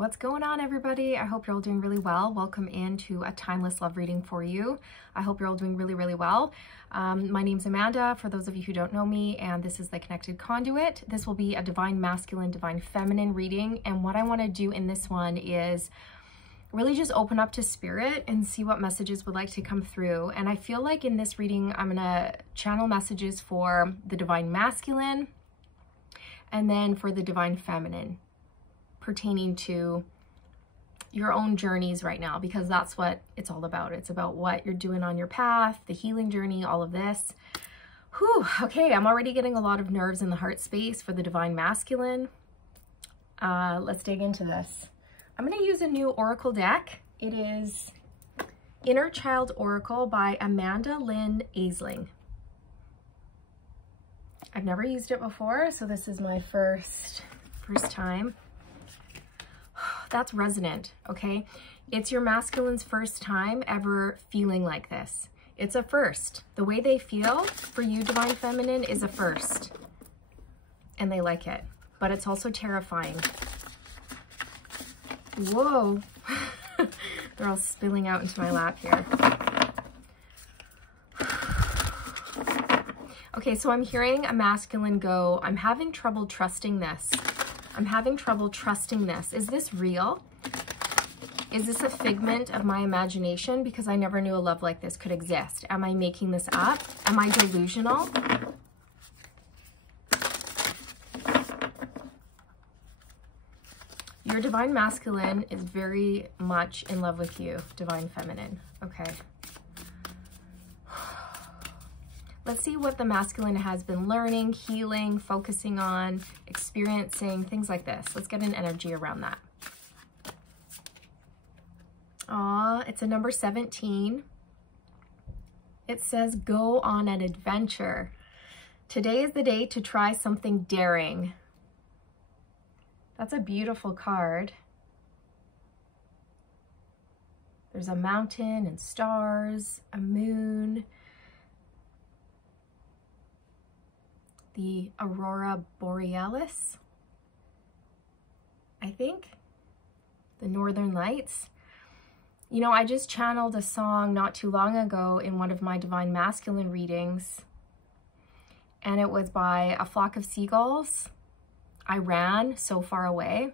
What's going on, everybody? I hope you're all doing really well. Welcome into a timeless love reading for you. I hope you're all doing really, really well. My name's Amanda, for those of you who don't know me, and this is the Connected Conduit. This will be a divine masculine, divine feminine reading, and what I want to do in this one is really just open up to spirit and see what messages would like to come through. And I feel like in this reading, I'm gonna channel messages for the divine masculine and then for the divine feminine, pertaining to your own journeys right now, because that's what it's all about. It's about what you're doing on your path, the healing journey, all of this. Whew, okay, I'm already getting a lot of nerves in the heart space for the divine masculine. Let's dig into this. I'm going to use a new oracle deck. It is Inner Child Oracle by Amanda Lynn Aisling. I've never used it before, so this is my first time. That's resonant, okay? It's your masculine's first time ever feeling like this. It's a first. The way they feel for you, divine feminine, is a first. And they like it. But it's also terrifying. Whoa. They're all spilling out into my lap here. Okay, so I'm hearing a masculine go, I'm having trouble trusting this. I'm having trouble trusting this. Is this real? Is this a figment of my imagination? Because I never knew a love like this could exist. Am I making this up? Am I delusional? Your divine masculine is very much in love with you, divine feminine. Okay. Let's see what the masculine has been learning, healing, focusing on, experiencing, things like this. Let's get an energy around that. Aw, it's a number 17. It says, go on an adventure. Today is the day to try something daring. That's a beautiful card. There's a mountain and stars, a moon, the aurora borealis, I think, the northern lights. You know, I just channeled a song not too long ago in one of my divine masculine readings, and it was by A Flock of Seagulls. I ran so far away,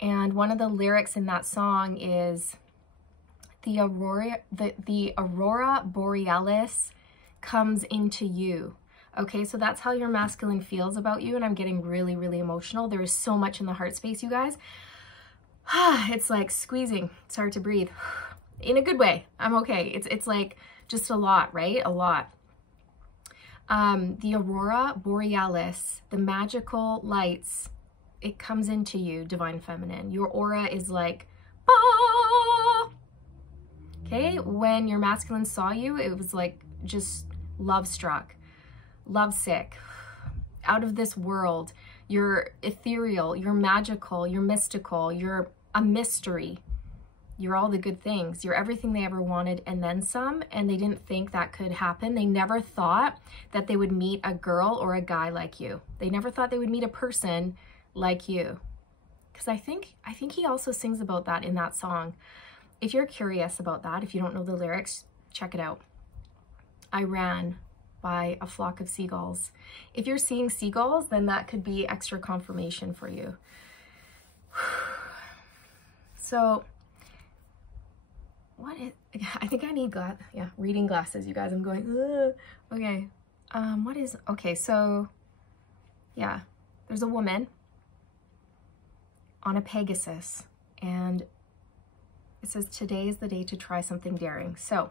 and one of the lyrics in that song is the aurora borealis comes into you. Okay, so that's how your masculine feels about you, and I'm getting really, really emotional. There is so much in the heart space, you guys. It's like squeezing. It's hard to breathe. In a good way. I'm okay. It's like just a lot, right? A lot. The aurora borealis, the magical lights, it comes into you, divine feminine. Your aura is like, ah! Okay, when your masculine saw you, it was like just love struck. Lovesick, out of this world. You're ethereal, you're magical, you're mystical, you're a mystery. You're all the good things. You're everything they ever wanted and then some, and they didn't think that could happen. They never thought that they would meet a girl or a guy like you. They never thought they would meet a person like you. Because I think he also sings about that in that song. If you're curious about that, if you don't know the lyrics, check it out. I ran by A Flock of Seagulls. If you're seeing seagulls, then that could be extra confirmation for you. So, I think I need reading glasses, you guys. I'm going, ugh. Okay. Okay, so, yeah, there's a woman on a Pegasus, and it says, today is the day to try something daring. So,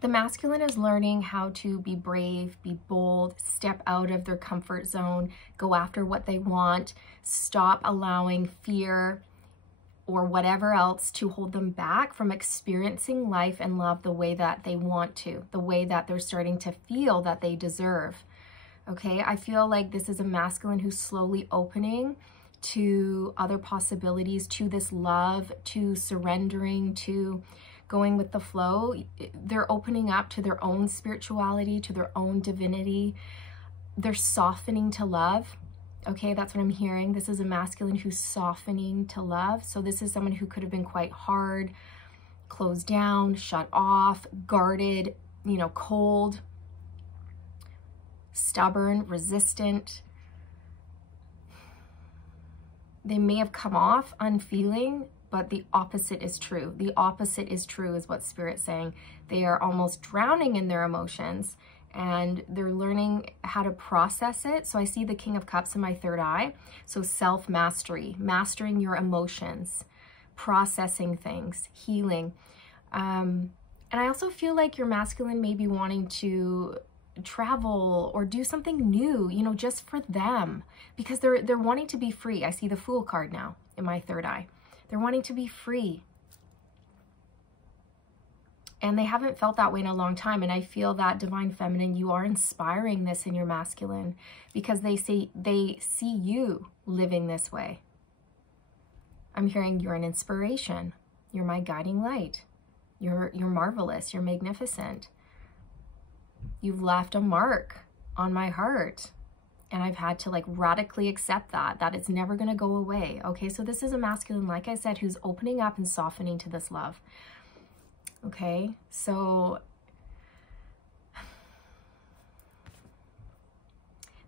the masculine is learning how to be brave, be bold, step out of their comfort zone, go after what they want, stop allowing fear or whatever else to hold them back from experiencing life and love the way that they want to, the way that they're starting to feel that they deserve. Okay, I feel like this is a masculine who's slowly opening to other possibilities, to this love, to surrendering, to going with the flow. They're opening up to their own spirituality, to their own divinity. They're softening to love. Okay, that's what I'm hearing. This is a masculine who's softening to love. So this is someone who could have been quite hard, closed down, shut off, guarded, you know, cold, stubborn, resistant. They may have come off unfeeling, but the opposite is true. The opposite is true is what Spirit's saying. They are almost drowning in their emotions and they're learning how to process it. So I see the King of Cups in my third eye. So self-mastery, mastering your emotions, processing things, healing. And I also feel like your masculine may be wanting to travel or do something new, you know, just for them, because they're wanting to be free. I see the Fool card now in my third eye. They're wanting to be free. And they haven't felt that way in a long time. And I feel that, Divine Feminine, you are inspiring this in your masculine because they see you living this way. I'm hearing you're an inspiration. You're my guiding light. You're marvelous. You're magnificent. You've left a mark on my heart. And I've had to like radically accept that it's never going to go away. Okay, so this is a masculine, like I said, who's opening up and softening to this love. Okay, so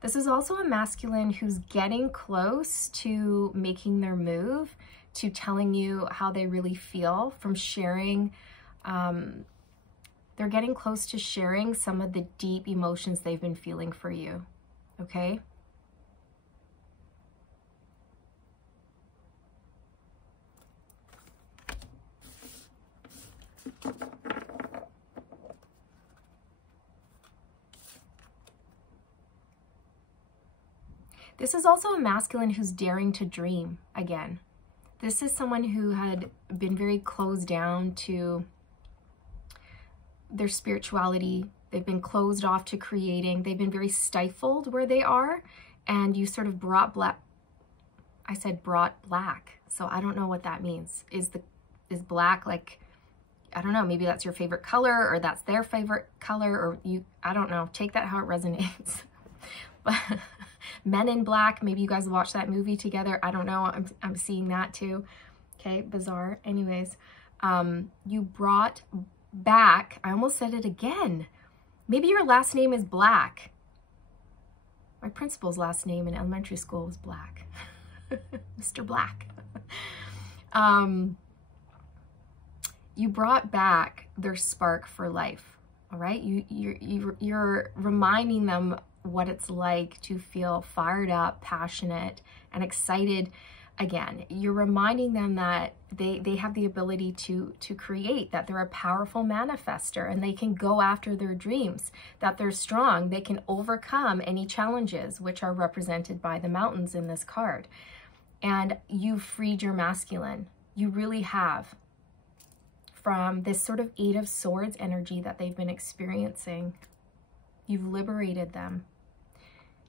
this is also a masculine who's getting close to making their move, to telling you how they really feel, from sharing. They're getting close to sharing some of the deep emotions they've been feeling for you. Okay? This is also a masculine who's daring to dream again. This is someone who had been very closed down to their spirituality. They've been closed off to creating. They've been very stifled where they are. And you sort of brought black. I said brought black. So I don't know what that means. Is black like, I don't know, maybe that's your favorite color or that's their favorite color, or I don't know. Take that how it resonates. But Men in Black, maybe you guys watched that movie together. I don't know. I'm seeing that too. Okay, bizarre. Anyways, you brought back, I almost said it again. Maybe your last name is Black. My principal's last name in elementary school was Black. Mr. Black. You brought back their spark for life. All right, you're reminding them what it's like to feel fired up, passionate, and excited again. You're reminding them that they have the ability to create, that they're a powerful manifester and they can go after their dreams, that they're strong, they can overcome any challenges, which are represented by the mountains in this card. And you've freed your masculine. You really have, from this sort of Eight of Swords energy that they've been experiencing. You've liberated them.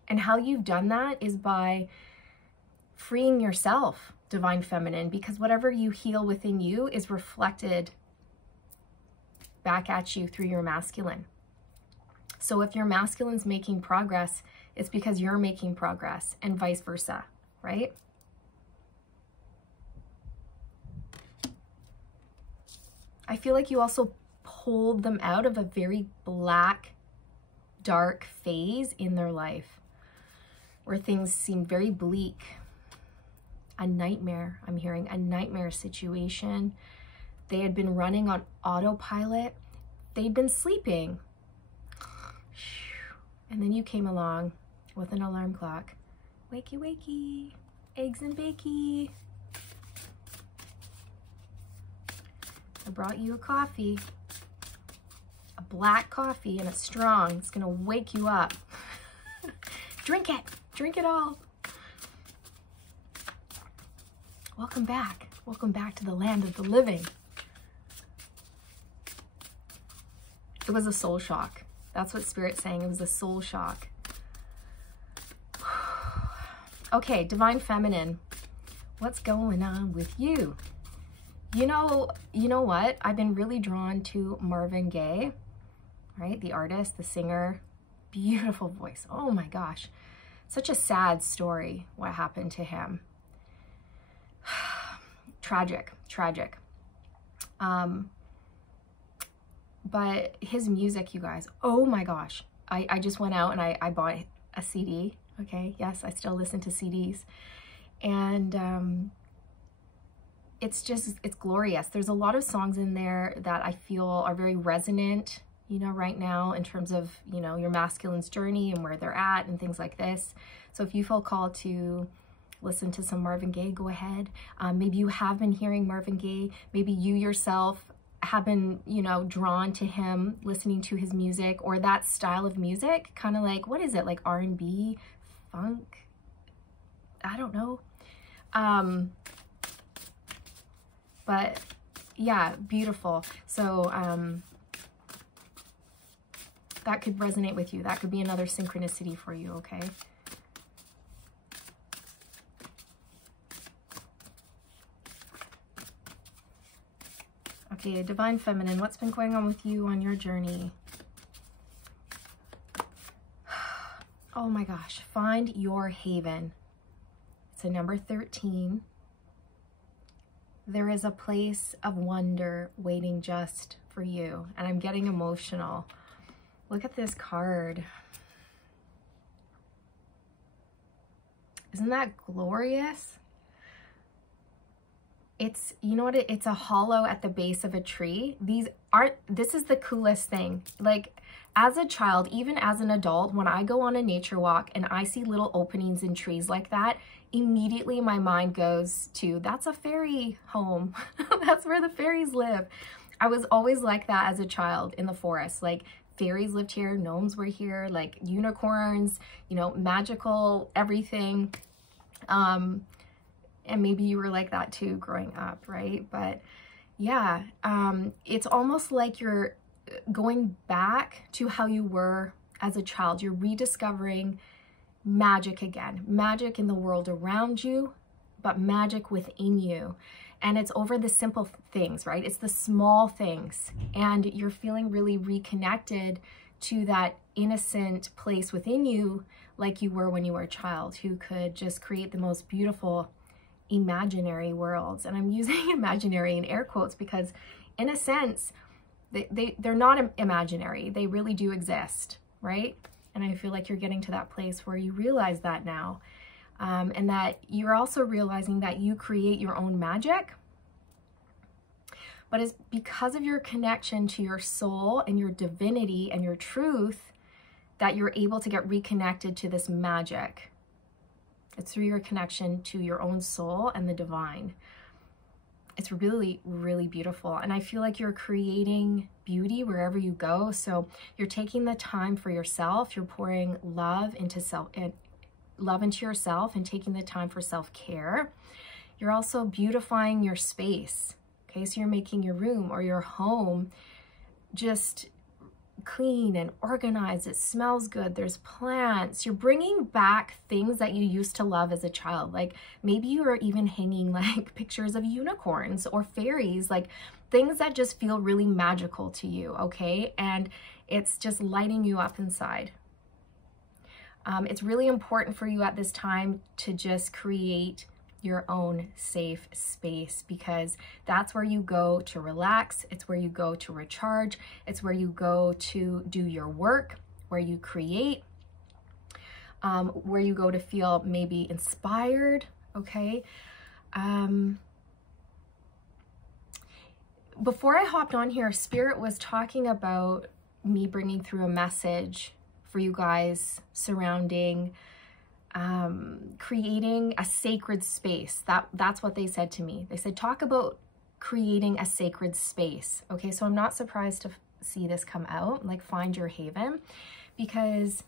And how you've done that is by freeing yourself, Divine Feminine, because whatever you heal within you is reflected back at you through your masculine. So if your masculine's making progress, it's because you're making progress, and vice versa, right? I feel like you also pulled them out of a very black, dark phase in their life where things seemed very bleak. A nightmare, I'm hearing, a nightmare situation. They had been running on autopilot. They'd been sleeping. And then you came along with an alarm clock. Wakey, wakey, eggs and bakey. I brought you a coffee, a black coffee, and it's strong. It's gonna wake you up. Drink it all. Welcome back to the land of the living. It was a soul shock. That's what Spirit's saying, it was a soul shock. Okay, Divine Feminine, what's going on with you? You know what? I've been really drawn to Marvin Gaye, right? The artist, the singer, beautiful voice. Oh my gosh. such a sad story, what happened to him. Tragic, tragic. But his music, you guys, oh my gosh. I just went out and I bought a CD, okay? Yes, I still listen to CDs. And it's glorious. There's a lot of songs in there that I feel are very resonant, you know, right now in terms of, you know, your masculine's journey and where they're at and things like this. So if you feel called to listen to some Marvin Gaye, go ahead. Maybe you have been hearing Marvin Gaye. Maybe you yourself have been, you know, drawn to him, listening to his music or that style of music, kind of like, what is it, like R&B, funk? I don't know. But yeah, beautiful. So that could resonate with you. That could be another synchronicity for you, okay? Okay, Divine Feminine, what's been going on with you on your journey? Oh my gosh, find your haven. It's a number 13. There is a place of wonder waiting just for you. And I'm getting emotional. Look at this card. Isn't that glorious? It's, you know what, it's a hollow at the base of a tree. This is the coolest thing. Like, as a child, even as an adult, when I go on a nature walk and I see little openings in trees like that, immediately my mind goes to, that's a fairy home. That's where the fairies live. I was always like that as a child in the forest. Like, fairies lived here, gnomes were here, like unicorns, you know, magical everything. And maybe you were like that too growing up, right? But yeah, it's almost like you're going back to how you were as a child. You're rediscovering magic again, magic in the world around you, but magic within you. And it's over the simple things, right? It's the small things. And you're feeling really reconnected to that innocent place within you, like you were when you were a child, who could just create the most beautiful imaginary worlds. And I'm using imaginary in air quotes because in a sense, they're not imaginary. They really do exist, right? And I feel like you're getting to that place where you realize that now. And that you're also realizing that you create your own magic. But it's because of your connection to your soul and your divinity and your truth that you're able to get reconnected to this magic. It's through your connection to your own soul and the divine. It's really, really beautiful. And I feel like you're creating beauty wherever you go. So you're taking the time for yourself. You're pouring love into yourself and taking the time for self-care. You're also beautifying your space. Okay, so you're making your room or your home just clean and organized. It smells good. There's plants. You're bringing back things that you used to love as a child. Like maybe you are even hanging like pictures of unicorns or fairies, like things that just feel really magical to you, okay? And it's just lighting you up inside. It's really important for you at this time to just create your own safe space, because that's where you go to relax. It's where you go to recharge. It's where you go to do your work, where you create, where you go to feel maybe inspired, okay? Before I hopped on here, Spirit was talking about me bringing through a message for you guys surrounding creating a sacred space. That's what they said to me. They said, talk about creating a sacred space. Okay, so I'm not surprised to see this come out, like find your haven, because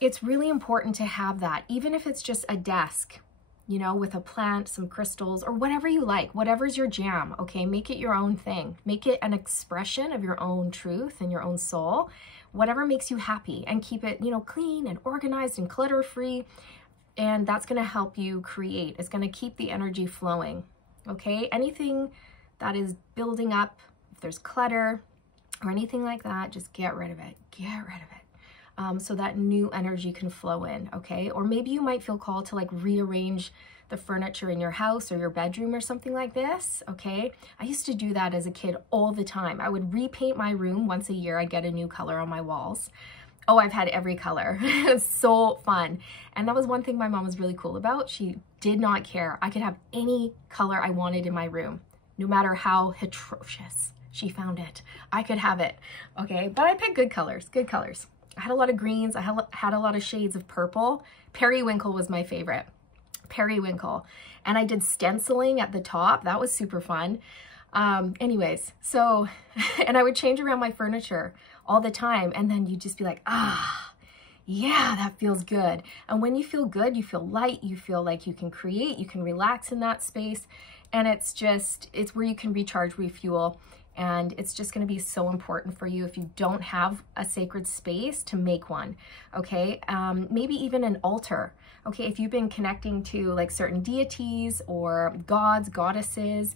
it's really important to have that, even if it's just a desk, you know, with a plant, some crystals, or whatever you like, whatever's your jam, okay? Make it your own thing. Make it an expression of your own truth and your own soul, whatever makes you happy, and keep it, you know, clean and organized and clutter-free. And that's going to help you create. It's going to keep the energy flowing, okay? Anything that is building up, if there's clutter or anything like that, just get rid of it. Get rid of it. so that new energy can flow in, okay? Or maybe you might feel called to like rearrange the furniture in your house or your bedroom or something like this, okay? I used to do that as a kid all the time. I would repaint my room once a year. I'd get a new color on my walls. Oh, I've had every color. It's so fun. And that was one thing my mom was really cool about. She did not care. I could have any color I wanted in my room, no matter how atrocious she found it. I could have it, okay? But I picked good colors, good colors. I had a lot of greens. I had a lot of shades of purple. Periwinkle was my favorite. Periwinkle. And I did stenciling at the top. That was super fun. Anyways, so, and I would change around my furniture all the time. And then you'd just be like, ah, yeah, that feels good. And when you feel good, you feel light, you feel like you can create, you can relax in that space. And it's where you can recharge, refuel. And it's just going to be so important for you if you don't have a sacred space to make one, okay? Maybe even an altar, okay? If you've been connecting to like certain deities or gods, goddesses,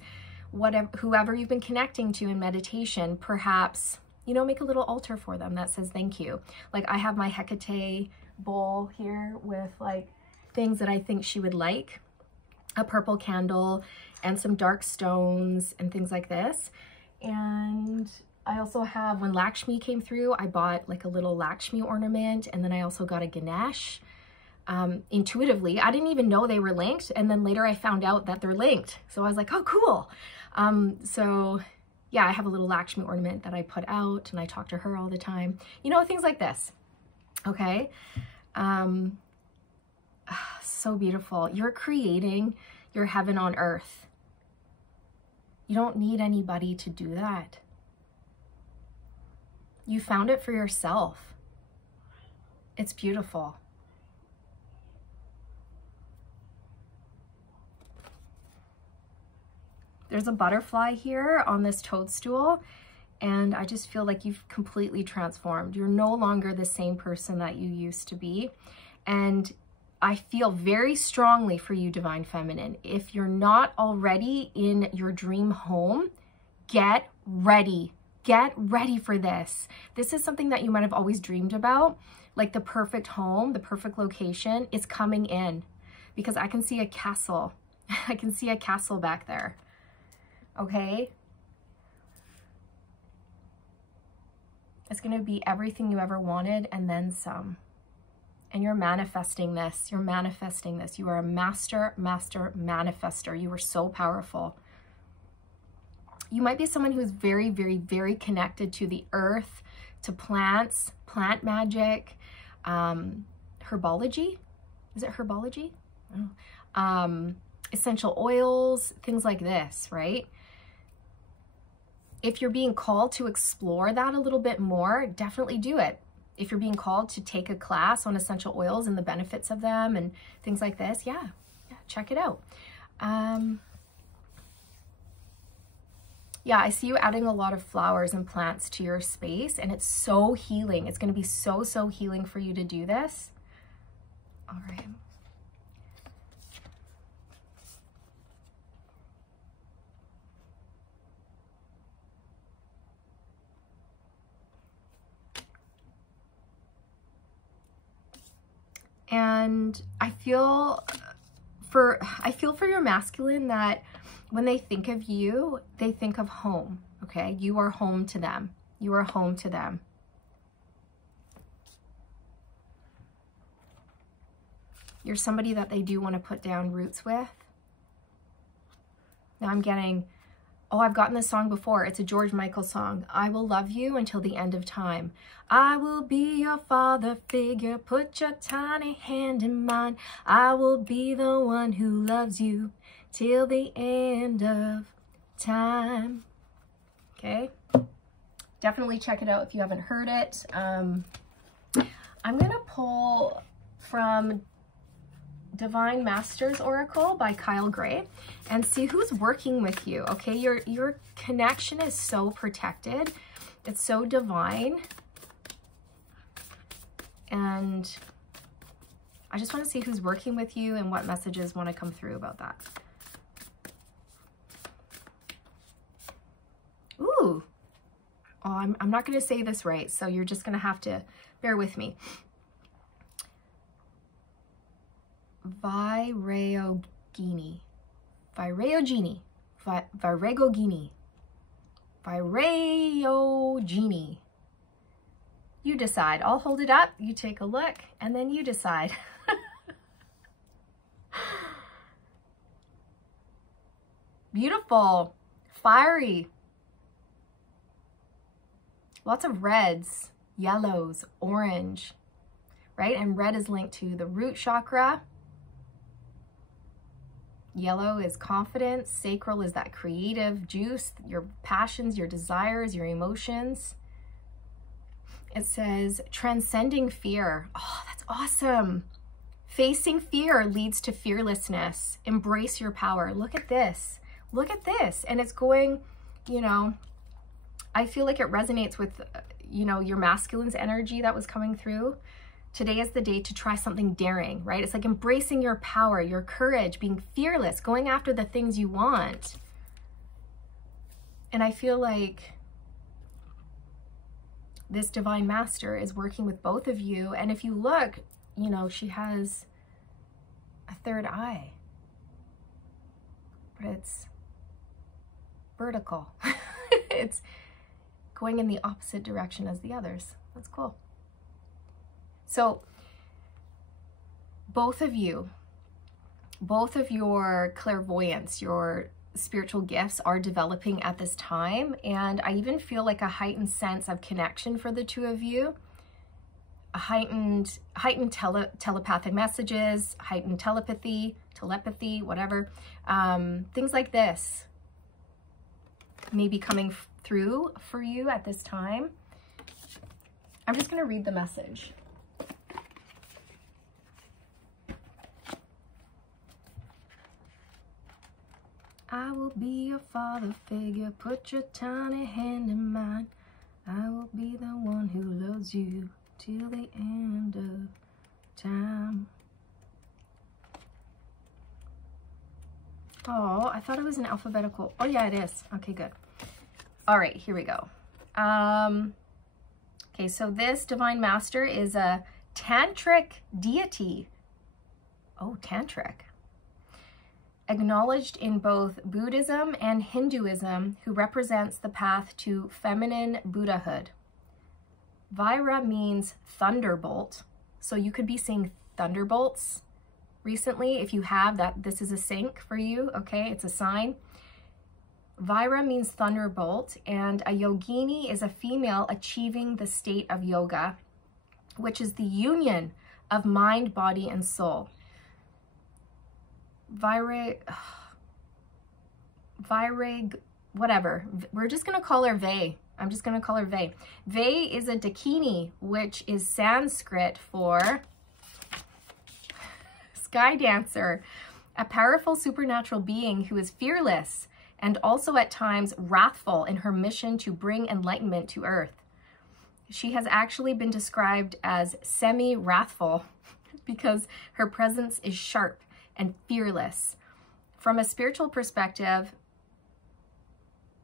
whatever, whoever you've been connecting to in meditation, perhaps, you know, make a little altar for them that says thank you. Like I have my Hecate bowl here with like things that I think she would like, a purple candle and some dark stones and things like this. And I also have, when Lakshmi came through, I bought like a little Lakshmi ornament, and then I also got a Ganesh. Intuitively, I didn't even know they were linked, and then later I found out that they're linked. So I was like, oh, cool. So yeah, I have a little Lakshmi ornament that I put out, and I talk to her all the time. You know, things like this, okay? So beautiful. You're creating your heaven on earth. You don't need anybody to do that. You found it for yourself. It's beautiful. There's a butterfly here on this toadstool, and I just feel like you've completely transformed. You're no longer the same person that you used to be. And I feel very strongly for you, Divine Feminine. If you're not already in your dream home, get ready. Get ready for this. This is something that you might have always dreamed about, like the perfect home, the perfect location is coming in, because I can see a castle. I can see a castle back there. Okay? It's going to be everything you ever wanted and then some. And you're manifesting this. You're manifesting this. You are a master manifester. You are so powerful. You might be someone who's very, very, very connected to the earth, to plants, plant magic, herbology. Is it herbology? Essential oils, things like this, right? If you're being called to explore that a little bit more, definitely do it. If you're being called to take a class on essential oils and the benefits of them and things like this, yeah, check it out. Yeah, I see you adding a lot of flowers and plants to your space, and it's so healing. It's going to be so, so healing for you to do this. All right. And I feel for your masculine that when they think of you, they think of home, okay? You are home to them. You are home to them. You're somebody that they do want to put down roots with. Now I'm getting, oh, I've gotten this song before. It's a George Michael song. I will love you until the end of time. I will be your father figure. Put your tiny hand in mine. I will be the one who loves you till the end of time. Okay? Definitely check it out if you haven't heard it. I'm going to pull from Divine Masters Oracle by Kyle Gray and see who's working with you. Okay, your connection is so protected. It's so divine. And I just want to see who's working with you and what messages want to come through about that. Ooh. Oh, I'm not going to say this right, so you're just going to have to bear with me. Viragogini. Viragogini. Viragogini. Viragogini. You decide. I'll hold it up, you take a look, and then you decide. Beautiful. Fiery. Lots of reds, yellows, orange, right? And red is linked to the root chakra. Yellow is confidence. Sacral is that creative juice, your passions, your desires, your emotions. It says transcending fear. Oh, that's awesome. Facing fear leads to fearlessness. Embrace your power. Look at this. Look at this. And it's going, you know, I feel like it resonates with, you know, your masculine's energy that was coming through. Today is the day to try something daring, right? It's like embracing your power, your courage, being fearless, going after the things you want. And I feel like this divine master is working with both of you. And if you look, you know, she has a third eye, but it's vertical. It's going in the opposite direction as the others. That's cool. So both of you, both of your clairvoyance, your spiritual gifts are developing at this time. And I even feel like a heightened sense of connection for the two of you. A heightened telepathic messages, heightened telepathy, whatever. Things like this may be coming through for you at this time. I'm just going to read the message. I will be your father figure, put your tiny hand in mine. I will be the one who loves you till the end of time. Oh, I thought it was an alphabetical. Oh yeah, it is. Okay, good. All right, here we go. Okay, so this divine master is a tantric deity. Oh, tantric. Acknowledged in both Buddhism and Hinduism, who represents the path to feminine Buddhahood. Vira means thunderbolt, so you could be seeing thunderbolts recently. If you have that, this is a sync for you, okay? It's a sign. Vira means thunderbolt, and a yogini is a female achieving the state of yoga, which is the union of mind, body, and soul. Whatever. We're just going to call her Vay. I'm just going to call her Vay. Vay is a dakini, which is Sanskrit for sky dancer, a powerful supernatural being who is fearless and also at times wrathful in her mission to bring enlightenment to earth. She has actually been described as semi-wrathful because her presence is sharp and fearless. From a spiritual perspective,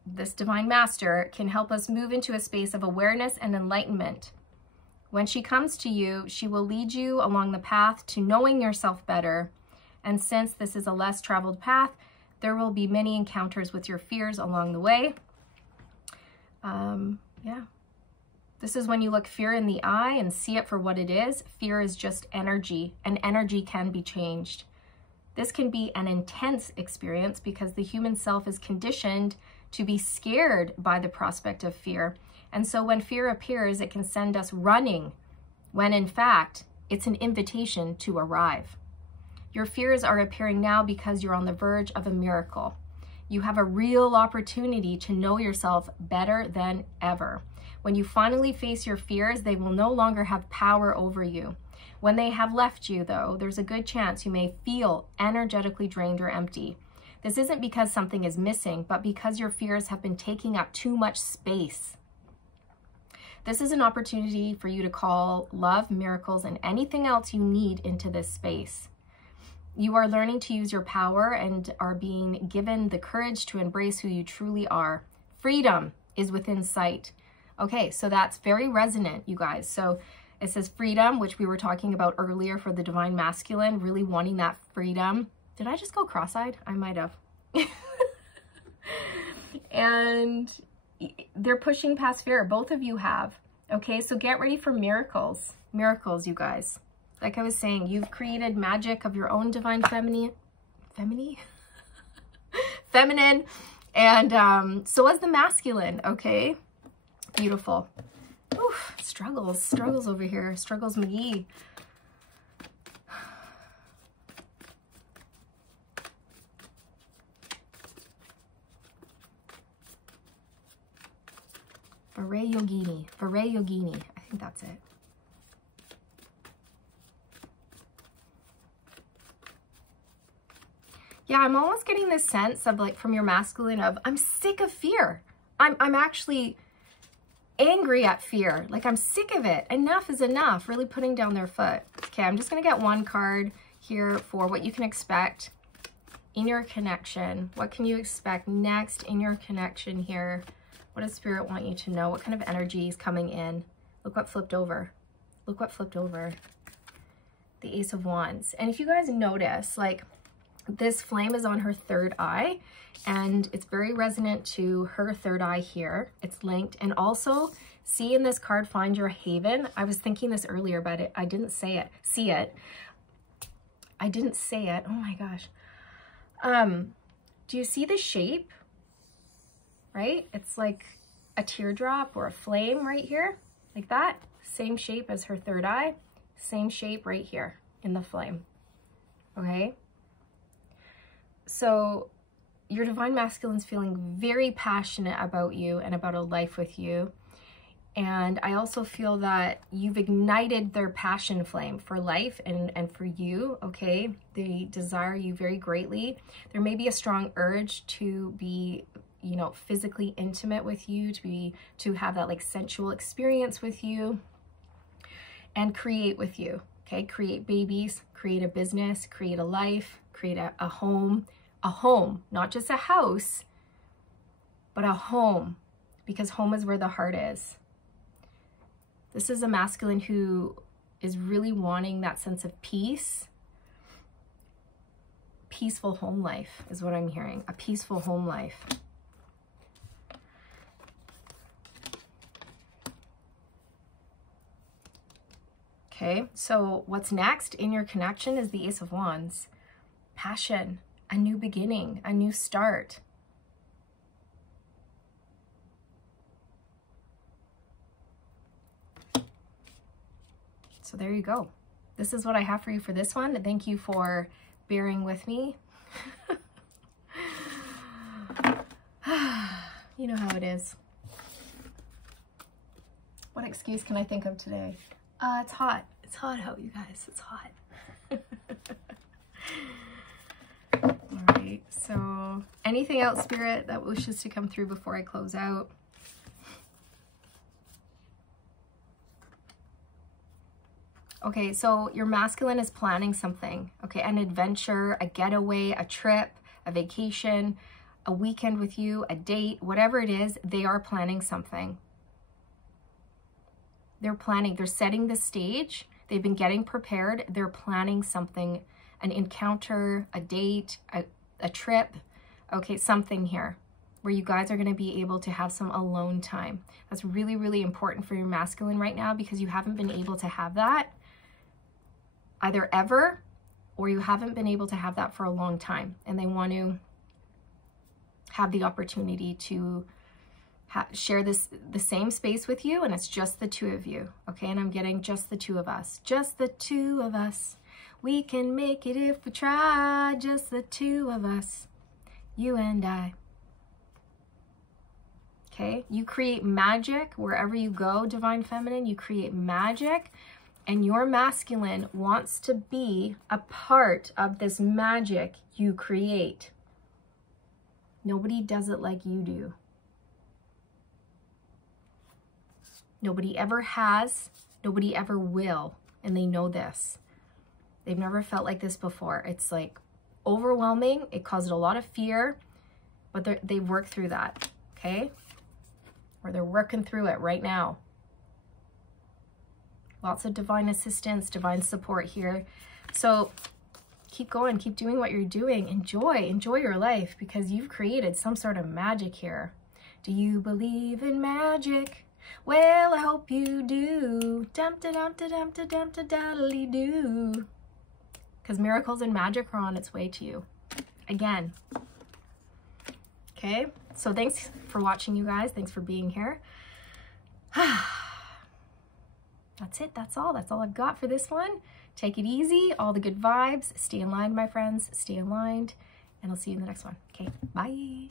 this divine master can help us move into a space of awareness and enlightenment. When she comes to you, she will lead you along the path to knowing yourself better. And since this is a less traveled path, there will be many encounters with your fears along the way. Yeah. This is when you look fear in the eye and see it for what it is. Fear is just energy, and energy can be changed. This can be an intense experience because the human self is conditioned to be scared by the prospect of fear. And so when fear appears, it can send us running, when in fact, it's an invitation to arrive. Your fears are appearing now because you're on the verge of a miracle. You have a real opportunity to know yourself better than ever. When you finally face your fears, they will no longer have power over you. When they have left you, though, there's a good chance you may feel energetically drained or empty. This isn't because something is missing, but because your fears have been taking up too much space. This is an opportunity for you to call love, miracles, and anything else you need into this space. You are learning to use your power and are being given the courage to embrace who you truly are. Freedom is within sight. Okay, so that's very resonant, you guys. So it says freedom, which we were talking about earlier for the divine masculine, really wanting that freedom. Did I just go cross-eyed? I might have. And they're pushing past fear. Both of you have. Okay, so get ready for miracles. Miracles, you guys. Like I was saying, you've created magic of your own divine feminine, and so has the masculine, okay? Beautiful. Oof, struggles over here. Struggles McGee. Varay Yogini. I think that's it. Yeah, I'm almost getting this sense of like from your masculine of, I'm sick of fear. I'm actually angry at fear. Like I'm sick of it. Enough is enough. Really putting down their foot. Okay, I'm just going to get one card here for what you can expect in your connection. What can you expect next in your connection here? What does Spirit want you to know? What kind of energy is coming in? Look what flipped over. Look what flipped over. The Ace of Wands. And if you guys notice, like this flame is on her third eye, and it's very resonant to her third eye here. It's linked. And also, see in this card, find your haven. I was thinking this earlier, but I didn't say it. See it. I didn't say it. Oh my gosh. Do you see the shape? Right? It's like a teardrop or a flame right here, like that. Same shape as her third eye, same shape right here in the flame. Okay? So your divine masculine's feeling very passionate about you and about a life with you. And I also feel that you've ignited their passion flame for life and for you, okay? They desire you very greatly. There may be a strong urge to be, you know, physically intimate with you, to have that like sensual experience with you and create with you, okay? Create babies, create a business, create a life, create a home, not just a house, but a home, because home is where the heart is. This is a masculine who is really wanting that sense of peace. Peaceful home life is what I'm hearing, a peaceful home life. Okay, so what's next in your connection is the Ace of Wands. Passion, a new beginning, a new start. So there you go. This is what I have for you for this one. Thank you for bearing with me. You know how it is. What excuse can I think of today? It's hot. It's hot out, you guys. It's hot. All right. So anything else, Spirit, that wishes to come through before I close out? Okay, so your masculine is planning something, okay? An adventure, a getaway, a trip, a vacation, a weekend with you, a date, whatever it is, they are planning something. They're planning, they're setting the stage. They've been getting prepared. They're planning something, an encounter, a date, a trip, okay, something here where you guys are going to be able to have some alone time. That's really, really important for your masculine right now because you haven't been able to have that either ever, or you haven't been able to have that for a long time, and they want to have the opportunity to share the same space with you, and it's just the two of you, okay? And I'm getting just the two of us. Just the two of us. We can make it if we try. Just the two of us. You and I. Okay? You create magic wherever you go, Divine Feminine. You create magic. And your masculine wants to be a part of this magic you create. Nobody does it like you do. Nobody ever has, nobody ever will, and they know this. They've never felt like this before. It's like overwhelming. It caused a lot of fear, but they've worked through that, okay? or they're working through it right now. Lots of divine assistance, divine support here. So keep going, keep doing what you're doing. Enjoy your life, because you've created some sort of magic here. Do you believe in magic? Well, I hope you do. Dum-da-dum-da-dum-da-dum-da-daddly-doo. Because miracles and magic are on its way to you. Again. Okay, so thanks for watching, you guys. Thanks for being here. That's it. That's all I've got for this one. Take it easy. All the good vibes. Stay in line, my friends. Stay in line. And I'll see you in the next one. Okay, bye.